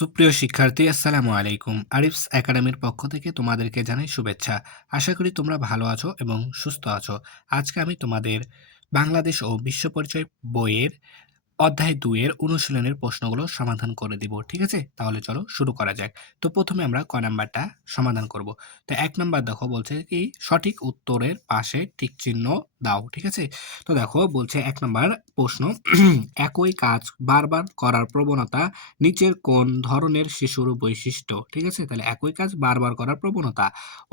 সুপ্রিয় শিক্ষার্থী, আসসালামু আলাইকুম। আরিফস একাডেমির পক্ষ থেকে তোমাদেরকে জানাই শুভেচ্ছা। আশা করি তোমরা ভালো আছো এবং সুস্থ আছো। আজকে আমি তোমাদের বাংলাদেশ ও বিশ্ব পরিচয় বইয়ের অধ্যায় ২ এর অনুশীলনের প্রশ্নগুলো সমাধান করে দিব। ঠিক আছে? তাহলে চলো শুরু করা যাক। তো প্রথমে আমরা ক নাম্বারটা সমাধান করব। তো ১ নাম্বার দেখো বলছে কি সঠিক উত্তরের পাশে টিক চিহ্ন দাও। ঠিক আছে? তো দেখো বলছে ১ নাম্বার প্রশ্ন একই কাজ বারবার করার প্রবণতা নিচের কোন ধরনের শিশুর বৈশিষ্ট্য? ঠিক আছে? তাহলে একই কাজ বারবার করার প্রবণতা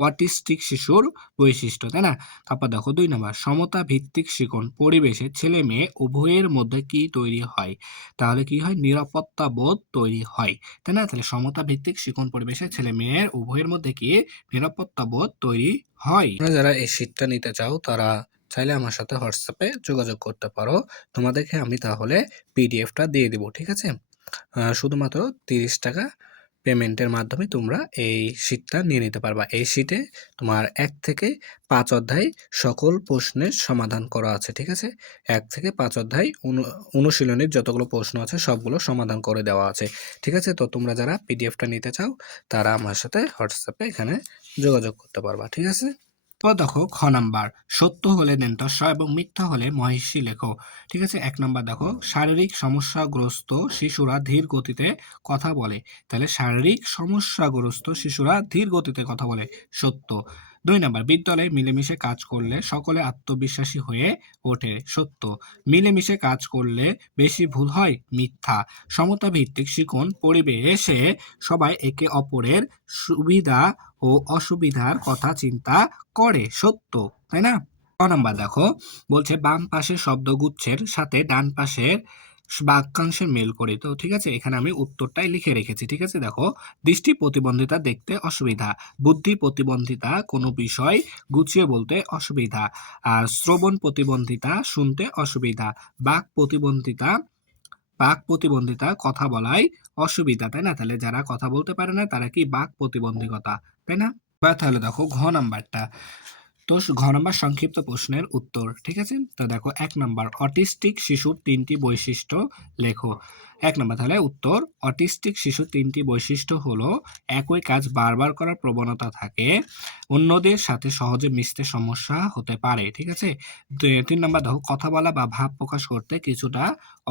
অটিস্টিক শিশুর বৈশিষ্ট্য, তাই না? তারপর দেখো ২ নাম্বার সমতা ভিত্তিক শিখন পরিবেশে ছেলে মেয়ে উভয়ের মধ্যে কি তৈরি হয়? তাহলে কি হয়? নিরাপত্তা বোধ তৈরি হয়, তাই না? তাহলে সমতা ভিত্তিক শিখন পরিবেশে ছেলে মেয়ের উভয়ের মধ্যে কি নিরাপত্তা বোধ তৈরি হয়। তোমরা যারা এই শীটটা নিতে চাও তারা চাইলে আমার সাথে হোয়াটসঅ্যাপে যোগাযোগ করতে পারো। তোমাদেরকে আমি তাহলে পিডিএফটা দিয়ে দিব। ঠিক আছে? শুধুমাত্র ৩০ টাকা পেমেন্টের মাধ্যমে তোমরা এই শীটটা নিয়ে নিতে পারবা। এই শীটে তোমার ১ থেকে ৫ অধ্যায় সকল প্রশ্নের সমাধান করা আছে। ঠিক আছে? ১ থেকে ৫ অধ্যায় অনুশীলনের যতগুলো প্রশ্ন আছে সবগুলো সমাধান করে দেওয়া আছে। ঠিক আছে? তো তোমরা যারা পিডিএফটা নিতে চাও তারা আমার সাথে হোয়াটসঅ্যাপে এখানে যোগাযোগ করতে পারবা। ঠিক আছে? তো দেখো খ নাম্বার সত্য হলে নেন্তস্ব এবং মিথ্যা হলে মহিষী লেখো। ঠিক আছে? ১ নাম্বার দেখো শারীরিক সমস্যাগ্রস্ত শিশুরা ধীর গতিতে কথা বলে। তাহলে শারীরিক সমস্যাগ্রস্ত শিশুরা ধীর গতিতে কথা বলে, সত্য। ২ নাম্বার বিদ্যালয়ে মিলেমিশে কাজ করলে সকলে আত্মবিশ্বাসী হয়ে ওঠে, সত্য। মিলেমিশে কাজ করলে বেশি ভুল হয়, মিথ্যা। সমতা ভিত্তিক শিখন পরিবেশে সবাই একে অপরের সুবিধা ও অসুবিধার কথা চিন্তা করে, সত্য, তাই না? ক নাম্বার দেখো বলছে বাম পাশের শব্দগুচ্ছের সাথে ডান পাশের বাক্যাংশের মিল করি। তো ঠিক আছে, এখানে আমি উত্তরটাই লিখে রেখেছি। ঠিক আছে? দেখো দৃষ্টি প্রতিবন্ধিতা দেখতে অসুবিধা, বুদ্ধি প্রতিবন্ধিতা কোনো বিষয় গুছিয়ে বলতে অসুবিধা, আর শ্রবণ প্রতিবন্ধিতা শুনতে অসুবিধা, বাক প্রতিবন্ধিতা কথা বলায় অসুবিধা, তাই না? তাহলে যারা কথা বলতে পারে না তারা কি বাক প্রতিবন্ধিকতা, তাই না? বা তাহলে দেখো ঘ নাম্বারটা। তো ঘ নাম্বার সংক্ষিপ্ত প্রশ্নের উত্তর। ঠিক আছে? তো দেখো ১ নাম্বার অটিস্টিক শিশুর ৩টি বৈশিষ্ট্য লেখো। ১ নাম্বার তাহলে উত্তর অটিস্টিক শিশুর ৩টি বৈশিষ্ট্য হলো একই কাজ বারবার করার প্রবণতা থাকে, অন্যদের সাথে সহজে মিশতে সমস্যা হতে পারে। ঠিক আছে? ৩ নাম্বার দেখো কথা বলা বা ভাব প্রকাশ করতে কিছুটা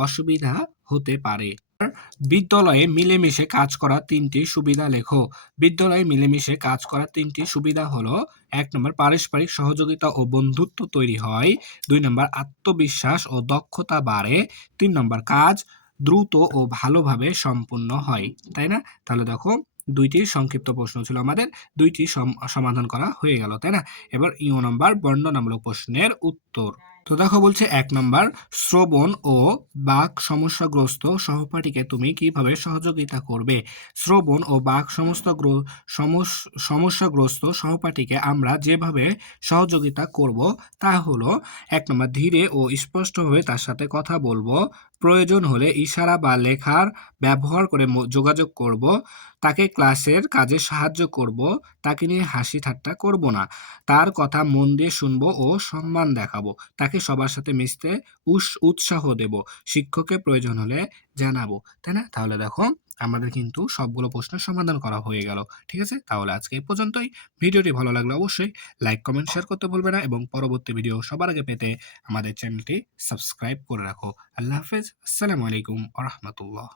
অসুবিধা হতে পারে। বিদ্যালয়ে মিলেমিশে কাজ করার ৩টি সুবিধা লেখো। বিদ্যালয়ে মিলেমিশে কাজ করার ৩টি সুবিধা হলো ১ নম্বর পারস্পরিক সহযোগিতা ও বন্ধুত্ব তৈরি হয়, ২ নম্বর আত্মবিশ্বাস ও দক্ষতা বাড়ে, ৩ নম্বর কাজ দ্রুত ও ভালোভাবে সম্পূর্ণ হয়, তাই না? তাহলে দেখো ২টি সংক্ষিপ্ত প্রশ্ন ছিল আমাদের, ২টি সমাধান করা হয়ে গেল, তাই না? এবার নম্বর বর্ণনামূলক প্রশ্নের উত্তর। তো দেখো বলছে ১ নাম্বার শ্রবণ ও বাক সমস্যাগ্রস্ত সহপাঠীকে তুমি কিভাবে সহযোগিতা করবে? শ্রবণ ও বাক সমস্যাগ্রস্ত সহপাঠীকে আমরা যেভাবে সহযোগিতা করব তা হলো ১ নাম্বার ধীরে ও স্পষ্টভাবে তার সাথে কথা বলবো, প্রয়োজন হলে ইশারা বা লেখার ব্যবহার করে যোগাযোগ করব, তাকে ক্লাসের কাজে সাহায্য করব, তাকে নিয়ে হাসি ঠাট্টা করব না, তার কথা মন দিয়ে শুনবো ও সম্মান দেখাবো, তাকে সবার সাথে মিশতে উৎসাহ দেব, শিক্ষকের প্রয়োজন হলে জানাবো, তাই না? তাহলে দেখো আমাদের কিন্তু সবগুলো প্রশ্নের সমাধান করা হয়ে গেল। ঠিক আছে? তাহলে আজকে এই পর্যন্তই। ভিডিওটি ভালো লাগলে অবশ্যই লাইক, কমেন্ট, শেয়ার করতে ভুলবে না এবং পরবর্তী ভিডিও সবার আগে পেতে আমাদের চ্যানেলটি সাবস্ক্রাইব করে রাখো। আল্লাহ হাফেজ। আসসালামু আলাইকুম ওয়া রাহমাতুল্লাহ।